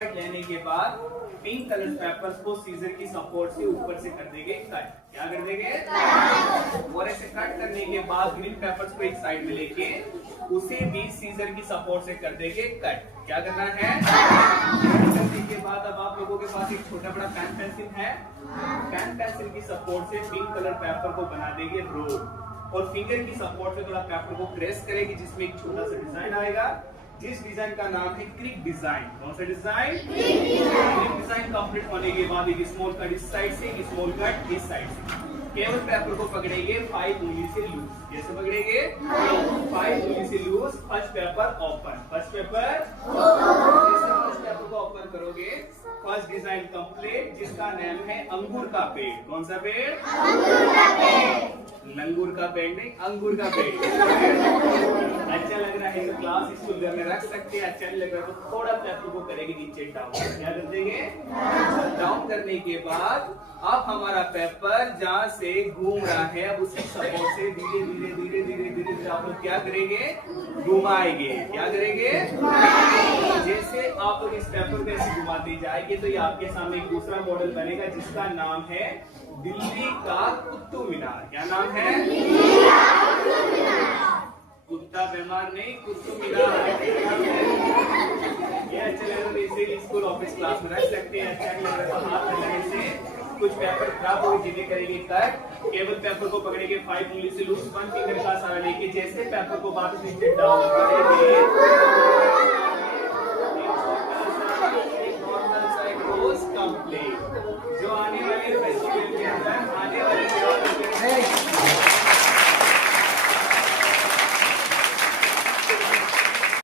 लेने के बाद पिंक कलर पेपर्स को सीजर की सपोर्ट से ऊपर से कर देंगे कट। क्या कर देंगे? और ऐसे कट करने के बाद ग्रीन पेपर्स को एक साइड में लेके उसे भी सीजर की सपोर्ट से कर देंगे कट। क्या करना है? कट करने के बाद अब आप लोगों के पास एक छोटा बड़ा पेन पेंसिल है। पेन पेंसिल की सपोर्ट से पिंक कलर पेपर को बना देंगे रोल और फिंगर की सपोर्ट से थोड़ा पेपर को प्रेस करेंगे जिसमें एक छोटा सा डिजाइन आएगा, जिस डिजाइन का नाम है क्रिक डिजाइन। कौन सा डिजाइन? क्रिक डिजाइन कंप्लीट होने के बाद एक स्मॉल कट इस साइड से, एक स्मॉल कट इस साइड से। केवल पेपर को पकड़ेंगे 5 उंगली से लूज। कैसे पकड़ेंगे? 5 उंगली से loose. First paper open. First paper जैसे फर्स्ट पेपर को ओपन करोगे, फर्स्ट डिजाइन कंप्लीट जिसका नाम है अंगूर का पेड़। कौन सा पेड़? अंगूर का पेड़। लंगूर का पेड़ नहीं, अंगूर का पेड़। अच्छा लग रहा है तो क्लास स्कूल घर में रख सकते हैं। अच्छा नहीं लग रहा तो थोड़ा पेपर को करेंगे नीचे डाउन। क्या कर देंगे? डाउन करने के बाद अब हमारा पेपर जहाँ से घूम रहा है अब उसकी सपोर्ट से धीरे धीरे धीरे धीरे धीरे धीरे आप लोग क्या करेंगे? घुमाएंगे। क्या करेंगे? जैसे आप लोग इस पेपर को ऐसे घुमाते जाएंगे तो ये आपके सामने एक दूसरा मॉडल बनेगा जिसका नाम है दिल्ली का कुतुब मीनार। क्या नाम है? कुत्ता बीमार नहीं, कुतुब मीनार। ये अच्छा लग रहा है इसे स्कूल ऑफिस क्लास में रख सकते हैं। अच्छा नहीं लग रहा तो हाथ लगाने से कुछ पेपर खराब हो जिन्हें करेंगे कट। केवल पेपर को पकड़ेंगे 5 उंगली से लूज, 1 फिंगर का सहारा लेके जैसे पेपर को वापस नीचे डाउन करेंगे